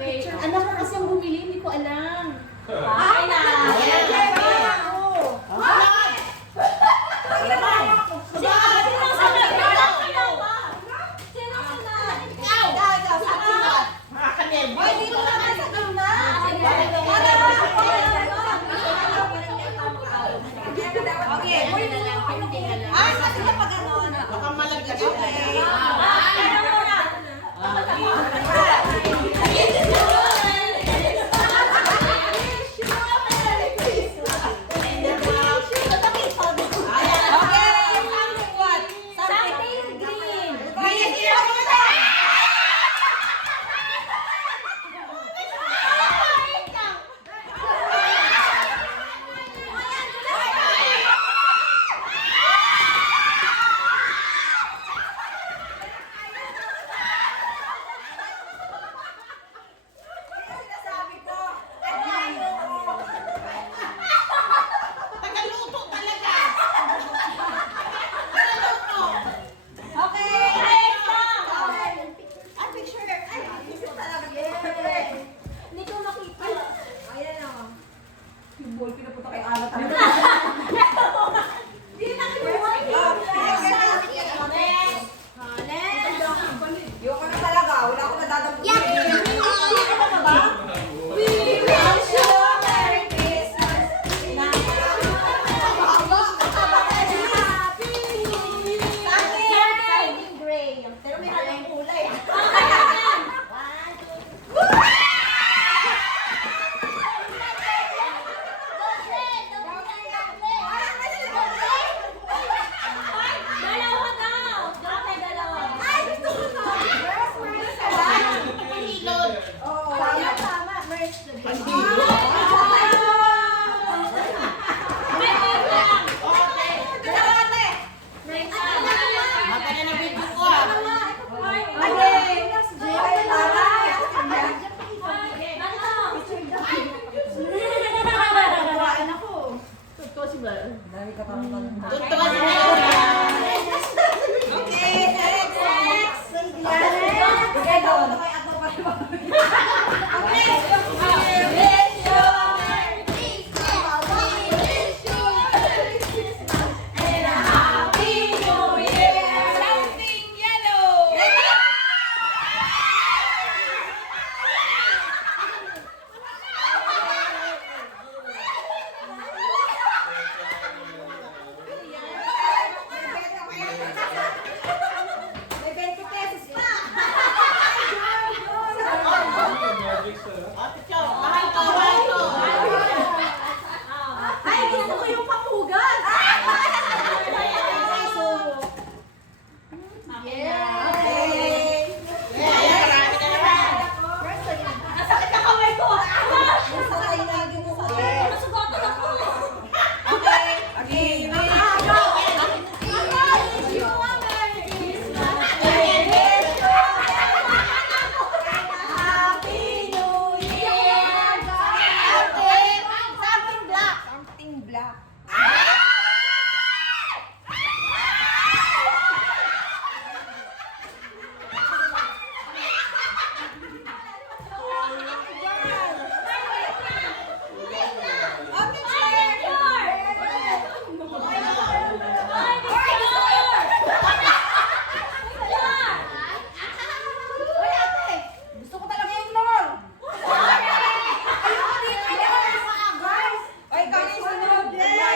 Picture. Ano ko kasi ang bumili, hindi ko alam. Ay na! Ay, kami sunod.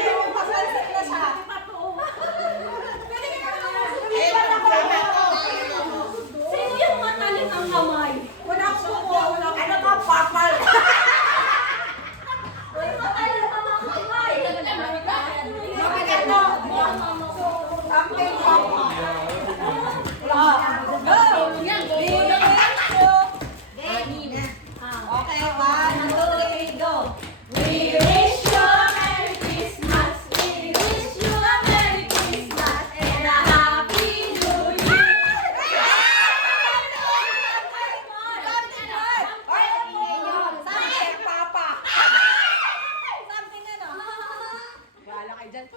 kayo dyan.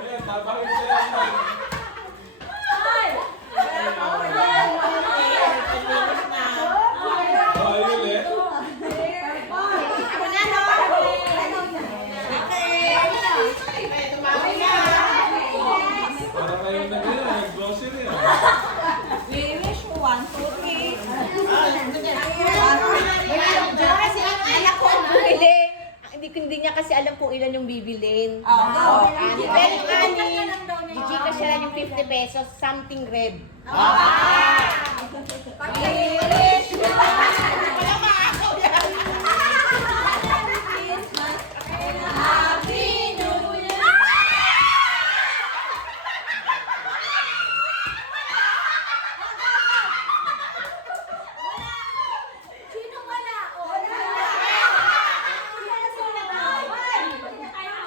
Ayan, babalik siya yan. Oh, ayun ulit. Ako na, no? Parang kayo nag-grocery ah. We wish you 1, 2, 3. Kasi ang anak ko ang bumili. Hindi niya kasi alam kung ilan yung bibilin. Oo. Pero yung ani, Gigi siya lang yung 50 pesos, something red.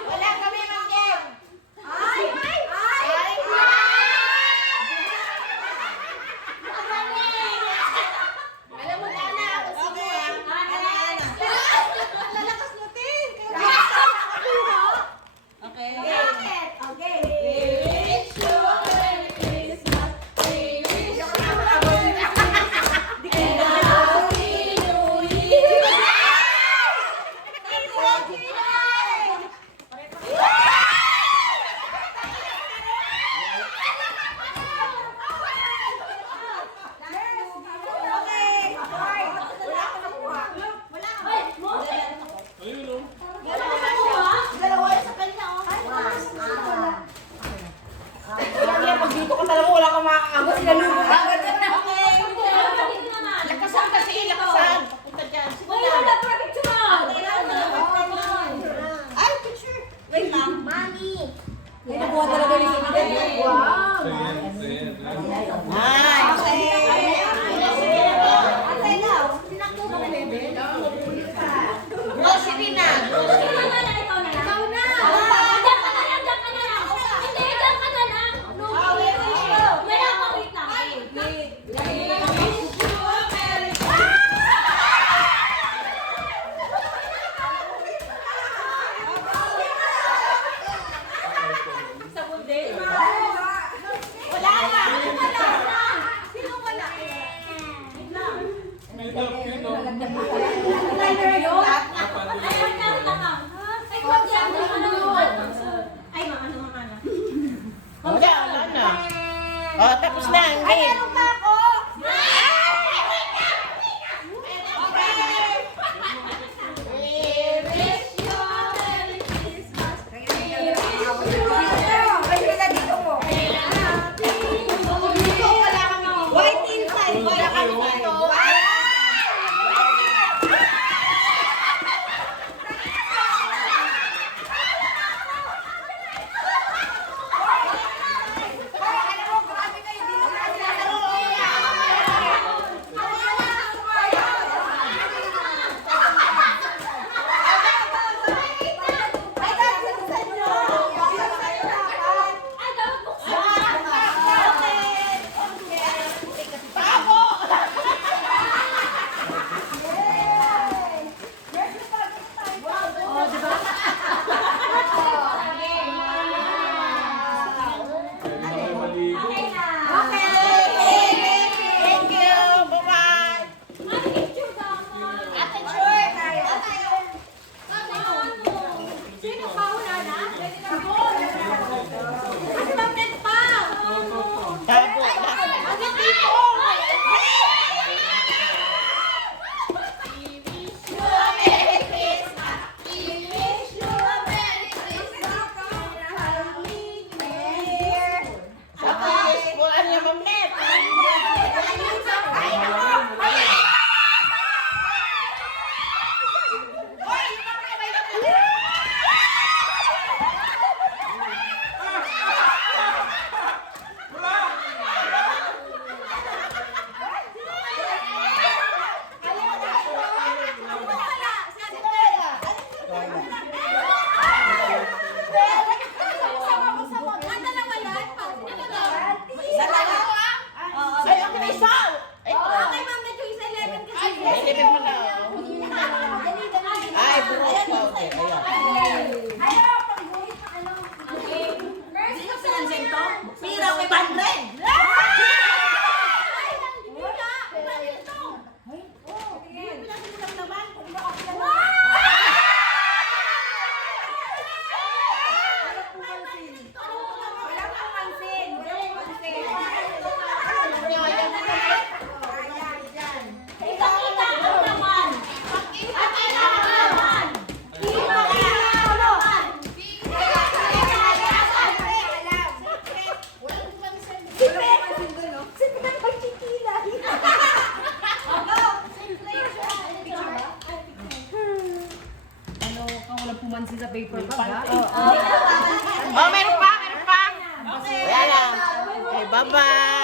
Wala kami manggem. Alam mo na ako sino Lalakas natin. Okay. Okay. Wish you a Merry Christmas. We wish you a Happy New Year. Ayun oh. Dalawa yan sa kanya, oh. Wala yan, pag dito ka talaga, wala kang makakagos. Sinalubog agad ka na. Lakasan kasi, lakasan. Papunta dyan. Ay, picture. Wait lang. Mami! May nakuha talaga ni Sina. Wow! Sige. Antay lang. Sinakto ba ka, Bebe? Grocery na. Ikaw na! Wala na. Oh, tapos na ang game. White inside. White outside. pumansin sa paper bag, ha? Oh, meron pa, meron pa. Okay. Wala lang. Okay, bye-bye.